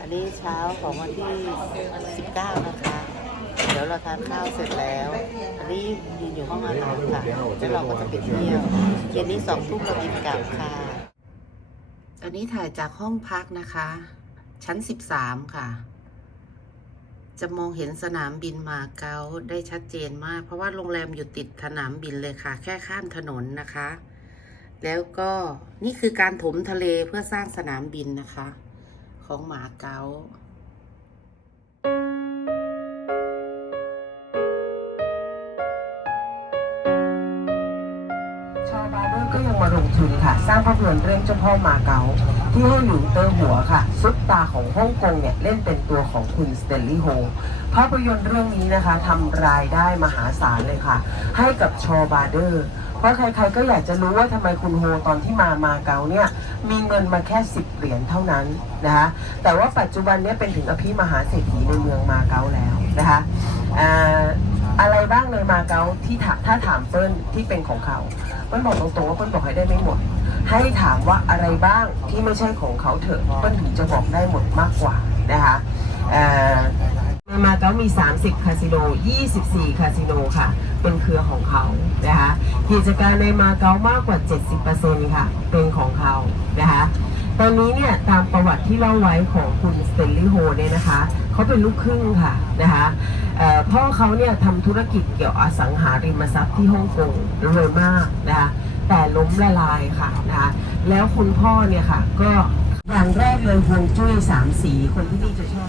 อันนี้เช้าของวันที่ 19 นะคะ เดี๋ยวเราทานข้าวเสร็จแล้ว อันนี้ยืนอยู่ห้องอาหารค่ะ แล้วเราก็จะไปเที่ยวเย็นนี้สองทุ่มเราบินกลับค่ะ อันนี้ถ่ายจากห้องพักนะคะ ชั้น 13 ค่ะ จะมองเห็นสนามบินมาเก๊าได้ชัดเจนมาก เพราะว่าโรงแรมอยู่ติดสนามบินเลยค่ะ แค่ข้ามถนนนะคะ แล้วก็นี่คือการถมทะเลเพื่อสร้างสนามบินนะคะ ของหมาเก๊าชาวบาร์เดอร์ก็ยังมาลงทุนค่ะ สร้างภาพยนตร์เรื่องเจ้าพ่อมาเก๊าที่ให้หลิวเตอร์หัวค่ะ ซุปตาของฮ่องกงเนี่ย เล่นเป็นตัวของคุณสเตลลี่โฮภาพยนตร์เรื่องนี้นะคะทำรายได้มหาศาลเลยค่ะ ให้กับชอบาร์เดอร์ เพราะใครๆก็อยากจะรู้ว่าทำไมคุณโฮตอนที่มามาเก๊าเนี่ยมีเงินมาแค่10เหรียญเท่านั้นนะคะแต่ว่าปัจจุบันเนี่ยเป็นถึงอภิมหาเศรษฐีในเมืองมาเก๊าแล้วนะคะอะไรบ้างในมาเก๊าที่ถ้าถามเปิ้ลที่เป็นของเขาเปิ้ลบอกตรงๆว่าเปิ้ลบอกให้ได้ไม่หมด ให้ถามว่าอะไรบ้างที่ไม่ใช่ของเขาเถอะเปิ้ลถึงจะบอกได้หมดมากกว่านะคะามี 30 คาสิโน 24 คาสิโนค่ะ เป็นเครือของเขานะคะ กิจการในมาเก๊ามากกว่า 70%ค่ะ เป็นของเขานะคะ ตอนนี้เนี่ยตามประวัติที่เล่าไว้ของคุณสเตนลีย์โฮเนี่ยนะคะ เขาเป็นลูกครึ่งค่ะนะคะพ่อเขาเนี่ยทำธุรกิจเกี่ยวอสังหาริมทรัพย์ที่ฮ่องกงรวยมากนะคะ แต่ล้มละลายค่ะนะคะ แล้วคุณพ่อเนี่ยค่ะก็อย่างแรกเลยฮวงจุ้ยสามสีคนที่นี่จะชอบ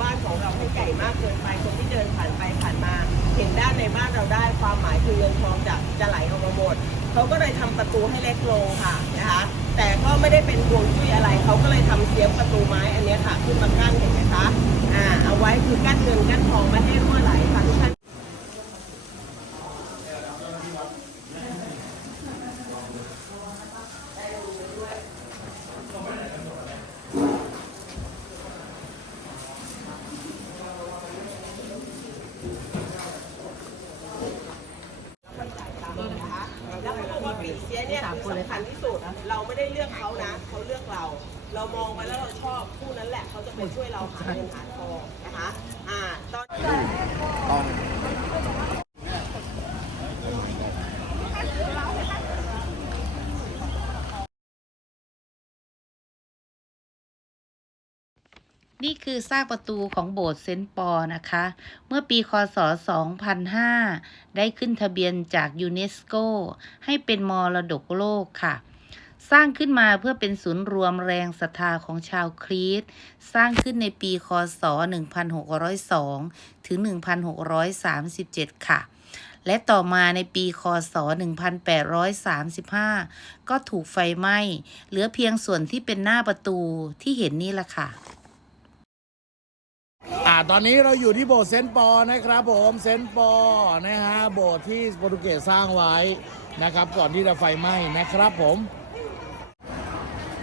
บ้านของเราให้ใหญ่มากเกินไปคนที่เดินผ่านไปผ่านมา เห็นด้านในบ้านเราได้ความหมายคือเงินทองจะจะไหลออกมาหมดเขาก็เลยทำประตูให้เล็กลงค่ะนะคะแต่ก็ไม่ได้เป็นวงจุ้ยอะไรเขาก็เลยทำเสียมประตูไม้อันนี้ค่ะขึ้นมากั้นเห็นไหมคะอ่าเอาไว้คือกั้นเงินกั้นทองไม่ให้รั่วไหลค่ะทุกท่าน แล้วเขาบอกว่าปีเสียเนี่ยคือสำคัญที่สุด เราไม่ได้เลือกเขานะ เขาเลือกเรา เรามองไปแล้วเราชอบคู่นั้นแหละ เขาจะไปช่วยเราหาเงินหาทองนะคะ อ่า ตอน นี่คือซากประตูของโบสถ์เซนต์ปอนะคะ เมื่อปีคศ 2005 ได้ขึ้นทะเบียนจากยูเนสโก ให้เป็นมรดกโลกค่ะ สร้างขึ้นมาเพื่อเป็นศูนย์รวมแรงศรัทธาของชาวคริสต์สร้างขึ้นในปีคศ 1602 ถึง 1637 ค่ะและต่อมาในปีคศ 1835 ก็ถูกไฟไหม้ เหลือเพียงส่วนที่เป็นหน้าประตูที่เห็นนี่แหละค่ะ ตอนนี้เราอยู่ที่โบสถ์เซนต์ปอนะครับผมเซนต์ปอนะฮะโบสถ์ที่โปรตุเกสสร้างไว้นะครับ ก่อนที่จะไฟไหม้นะครับผม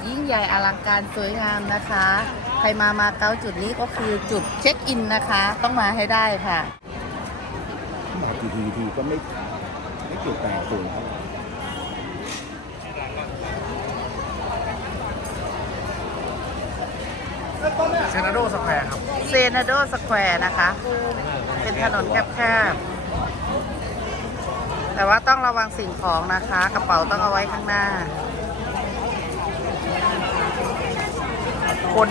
ยิ่งใหญ่อลังการสวยงามนะคะ ใครมามาเก๊าจุดนี้ก็คือจุดเช็คอินนะคะ ต้องมาให้ได้ค่ะ มาทีทีทีก็ไม่ไม่เกี่ยวแต่สูงเซนาโดสแควร์ครับเซ นาโดสแควร์นะคะ เป็นถนนแคบๆ แต่ว่าต้องระวังสิ่งของนะคะ กระเป๋าต้องเอาไว้ข้างหน้า คน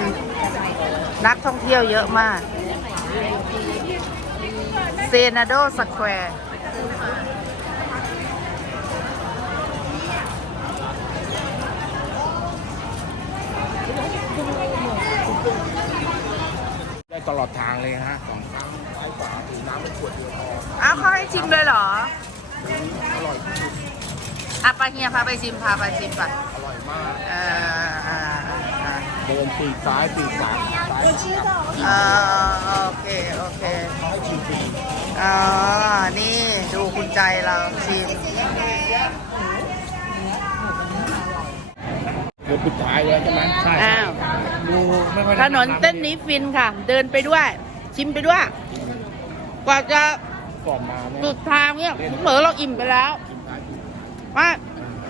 นักท่องเที่ยวเยอะมาก เซนาโดสแควร์ ตลอดทางเลยฮะสองข้างซ้ายขวาถือน้ำเป็นขวดเดียวพออ้าวเขาให้ชิมเลยเหรอ อร่อยที่สุดอะไปเฮียพาไปชิมพาไปชิมก่อนอร่อยมากเอออ่าอ่าเดินปีกซ้ายปีกขวาซ้ายปีกขวาอ่าโอเคโอเคเขาให้ชิมฟรีอ๋อนี่ดูคุณใจเราชิม เดี๋ยวปิดท้ายแล้วใช่ไหมใช่อ้าว ดูไม่ค่อยถได้นนเส้นนี้ฟินค่ะ เดินไปด้วย ชิมไปด้วย กว่าจะก่อนมาเนี่ยสุดทางเนี่ยเหมือนเราอิ่มไปแล้วกินท้ายกินว่า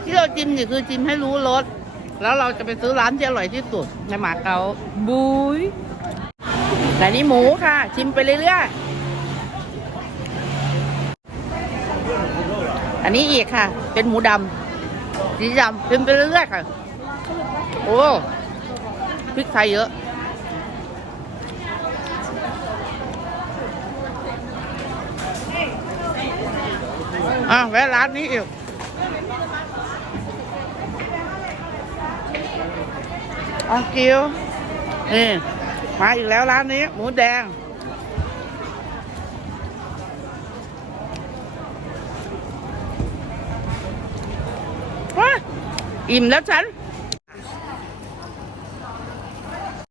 ที่เราจิ้มเนี่ยคือจิ้มให้รู้รสแล้วเราจะไปซื้อร้านที่อร่อยที่สุดในหมาเกาบุยแต่นี่หมูค่ะ ชิมไปเรื่อยๆอันนี้อีกค่ะ เป็นหมูดำสีดำชิมไปเรื่อยๆค่ะ โอ้ พริกไทยเยอะอะแวะร้านนี้อีกอากิวนี่มาอีกแล้วร้านนี้ หมูแดงว้าอิ่มแล้วฉัน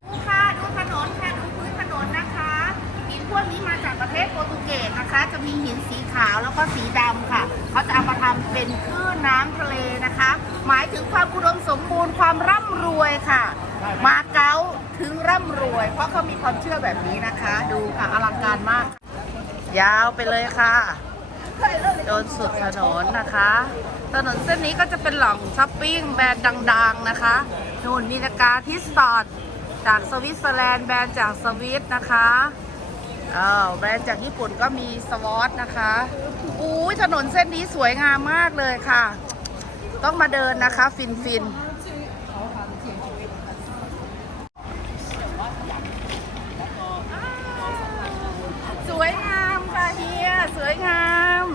ดูค่ะดูถนนค่ะดูพื้นถนนนะคะหินพวกนี้มาจากประเทศโปรตุเกสนะคะ จะมีหินสีขาวแล้วก็สีดำค่ะเขาจะเอามาทำเป็นคลื่นน้ำทะเลนะคะ หมายถึงความอุดมสมบูรณ์ความร่ำรวยค่ะ มาเก๊าถึง ร่ำรวย เพราะเขามีความเชื่อแบบนี้นะคะ ดูค่ะอลังการมาก ยาวไปเลยค่ะจนสุดถนนนะคะ ถนนเส้นนี้ก็จะเป็นหล่องช้อปปิ้งแบรนด์ดัง ๆนะคะนู่นมีนาการทิสตอดจากสวิตเซอร์แลนด์แบรนด์จากสวิตนะคะอ้าวแบรนด์จากญี่ปุ่นก็มีสวอตนะคะอุ้ถนนเส้นนี้สวยงามมากเลยค่ะ ต้องมาเดินนะคะ ฟินฟินสวยงามค่ะเฮีย สวยงาม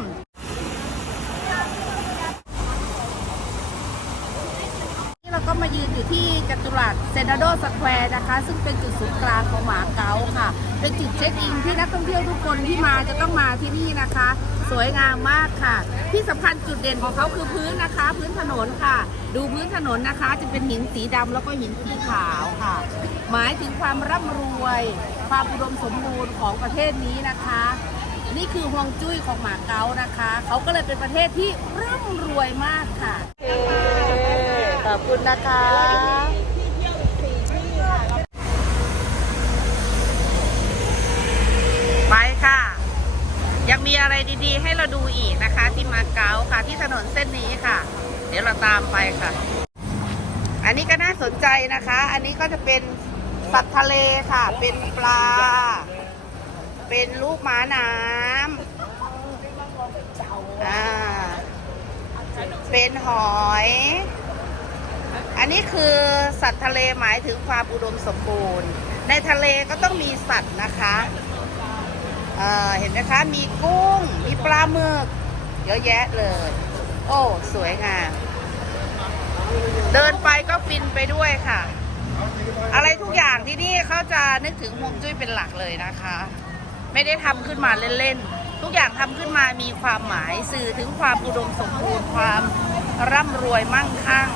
นี่เราก็มายืนอยู่ที่จัตุรัสเซนาโดสแควร์นะคะ ซึ่งเป็นจุดศูนย์กลางของหมาเก๊าค่ะ เป็นจุดเช็คอินที่นักท่องเที่ยวทุกคนที่มาจะต้องมาที่นี่นะคะ สวยงามมากค่ะ ที่สำคัญจุดเด่นของเขาคือพื้นนะคะ พื้นถนนค่ะ ดูพื้นถนนนะคะ จะเป็นหินสีดำแล้วก็หินสีขาวค่ะ หมายถึงความร่ำรวย ความอุดมสมบูรณ์ของประเทศนี้นะคะ นี่คือฮวงจุ้ยของหมาเก๊านะคะ เขาก็เลยเป็นประเทศที่ร่ำรวยมากค่ะขอบคุณนะคะไปค่ะ ยังมีอะไรดีๆ ให้เราดูอีกนะคะ ที่มาเก๊าค่ะที่ถนนเส้นนี้ค่ะ เดี๋ยวเราตามไปค่ะ อันนี้ก็น่าสนใจนะคะ อันนี้ก็จะเป็นสัตว์ทะเลค่ะ เป็นปลา เป็นลูกม้าน้ำอ่า เป็นหอย อันนี้คือสัตว์ทะเลหมายถึงความอุดมสมบูรณ์ ในทะเลก็ต้องมีสัตว์นะคะเอ่อเห็นไหมคะ มีกุ้ง มีปลาหมึก เยอะแยะเลย โอ้ สวยงาม เดินไปก็ฟินไปด้วยค่ะ อะไรทุกอย่างที่นี่เขาจะนึกถึงฮวงจุ้ยเป็นหลักเลยนะคะ ไม่ได้ทำขึ้นมาเล่นๆ ทุกอย่างทำขึ้นมามีความหมายสื่อถึงความอุดมสมบูรณ์ความร่ำรวยมั่งคั่ง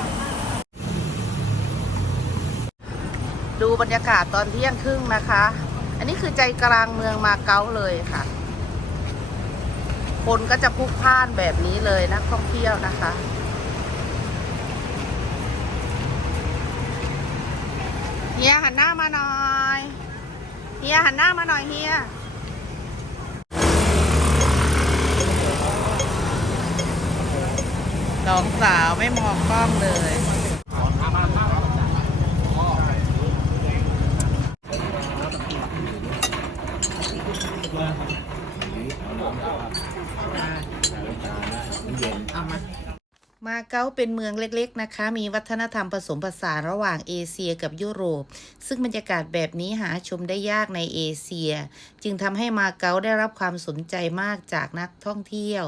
ดูบรรยากาศตอนเที่ยงครึ่งนะคะ อันนี้คือใจกลางเมืองมาเก๊าเลยค่ะ คนก็จะพลุกพล่านแบบนี้เลยนักท่องเที่ยวนะคะเฮียหันหน้ามาหน่อย เฮียหันหน้ามาหน่อยเฮีย องสาวไม่มองกล้องเลย มา เก๊าเป็นเมืองเล็ก ๆ นะคะ มีวัฒนธรรมผสมผสานระหว่างเอเชียกับยุโรป ซึ่งบรรยากาศแบบนี้หาชมได้ยากในเอเชีย จึงทำให้มาเก๊าได้รับความสนใจมากจากนักท่องเที่ยว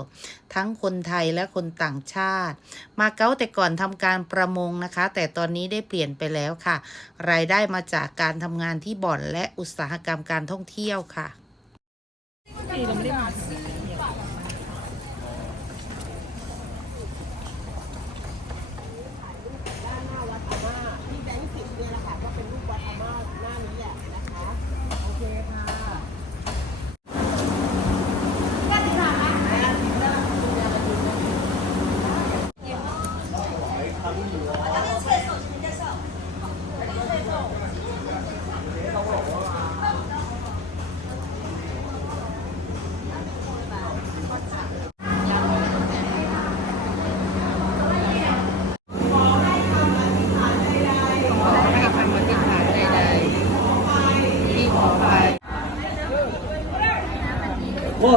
ทั้งคนไทยและคนต่างชาติ มาเก๊าแต่ก่อนทำการประมงนะคะ แต่ตอนนี้ได้เปลี่ยนไปแล้วค่ะ รายได้มาจากการทำงานที่บ่อนและอุตสาหกรรมการท่องเที่ยวค่ะ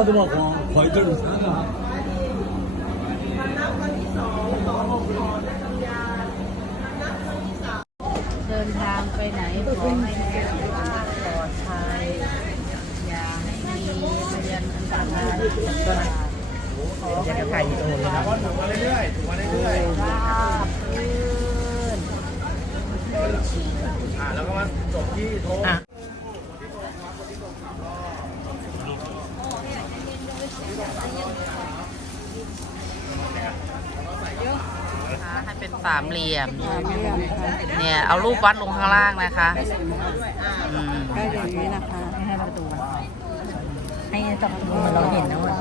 จะบเดินทางไปไหนขอล้วคลาปลอดภัยอย่าให้มีพยันอันตรายขอให้ถ่ายวีดีโอเลยครับถูกมาเรื่อยๆถูมาเรื่อยๆราบนอ่แล้วก็มาจบที่โทร ให้เป็นสามเหลี่ยมเนี่ย เอารูปวัดลงข้างล่างนะคะอืมก็อย่างนี้นะคะให้ประตูมันให้จับตัวเราเห็นนะว่า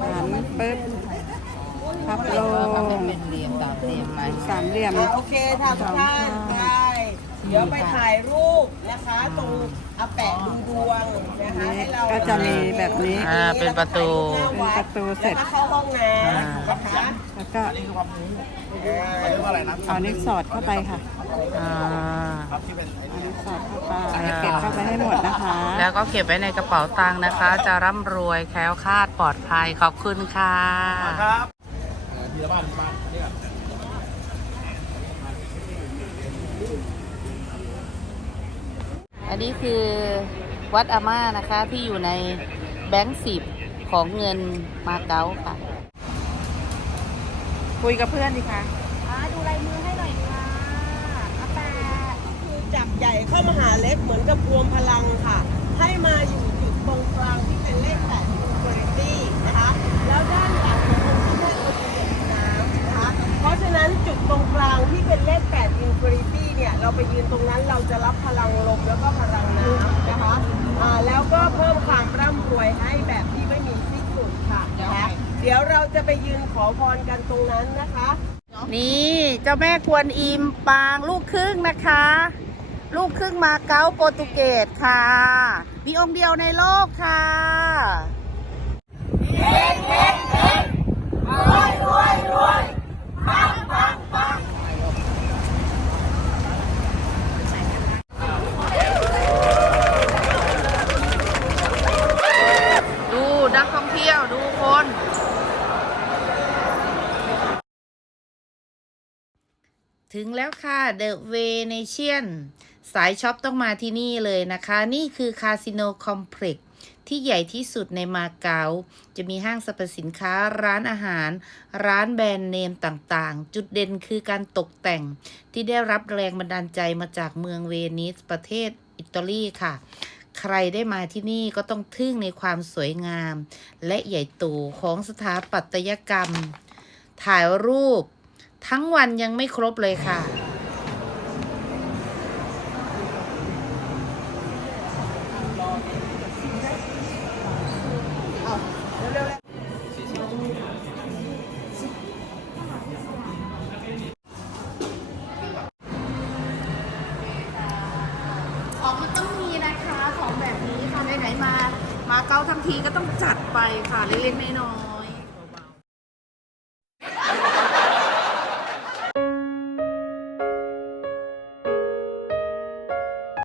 หันปึ๊บพับลทำให้งเป็นเหลี่ยมสามเหลี่ยมไหมสามเหลี่ยมอะโอเคค่ะทุกท่านได้ เดี๋ยวไปถ่ายรูปนะคะตรงอาแปะดูดวงนะคะให้เราก็จะมีแบบนี้อ่าเป็นประตู เป็นประตูเสร็จ แล้วก็เข้าห้องน้ำนะคะแล้วก็เรียกว่าอะไรนะเอานิ้วสอดเข้าไปค่ะอ่าครับที่เป็นไอ้เอานี่นิ้วสอดเข้าไปเก็บเข้าไปให้หมดนะคะแล้วก็เก็บไว้ในกระเป๋าตังค์นะคะ จะร่ำรวยแคล้วคลาดปลอดภัยขอบคุณค่ะ ครับทีละบ้านทีละบ้านนี่ก่ อนอันนี้คือวัดอาม่านะคะที่อยู่ในแบงค์สิบของเงินมาเก๊าค่ะ คุยกับเพื่อนดิคะดูลายมือให้หน่อยค่ะอาแปะคือจับใหญ่เข้ามาหาเล็กเหมือนกับรวมพลังค่ะ ให้มาอยู่จุดตรงกลางที่เป็นเลขแปดอินฟินิตี้นะคะ แล้วด้านหลังะฉะนั้นจุดตรงกลางที่เป็นเลขแปดอินฟินิตี้เนี่ย เราไปยืนตรงนั้นเราจะรับพลังลมแล้วก็พลังน้ำนะคะอ่าแล้วก็เพิ่มความร่ำรวยให้แบบที่ไม่มีที่สุดค่ะนะคะเดี๋ยวเราจะไปยืนขอพรกันตรงนั้นนะคะ นี่เจ้าแม่กวนอิมปางลูกครึ่งนะคะ ลูกครึ่งมาเก๊าโปรตุเกสค่ะ มีองค์เดียวในโลกค่ะ ดูนักท่องเที่ยวดูคน ถึงแล้วค่ะ The Venetian สายช็อปต้องมาที่นี่เลยนะคะ นี่คือคาสิโนคอมเพล็กซ์ ที่ใหญ่ที่สุดในมาเก๊าจะมีห้างสรรพสินค้าร้านอาหาร ร้านแบรนด์เนมต่างๆ จุดเด่นคือการตกแต่งที่ได้รับแรงบันดาลใจมาจากเมืองเวนิสประเทศอิตาลีค่ะ ใครได้มาที่นี่ก็ต้องทึ่งในความสวยงาม และใหญ่โตของสถาปัตยกรรม ถ่ายรูป ทั้งวันยังไม่ครบเลยค่ะ ของมันต้องมีนะคะของแบบนี้ค่ะไหนๆมา มาเก้าทั้งทีก็ต้องจัดไปค่ะเล็กๆน้อย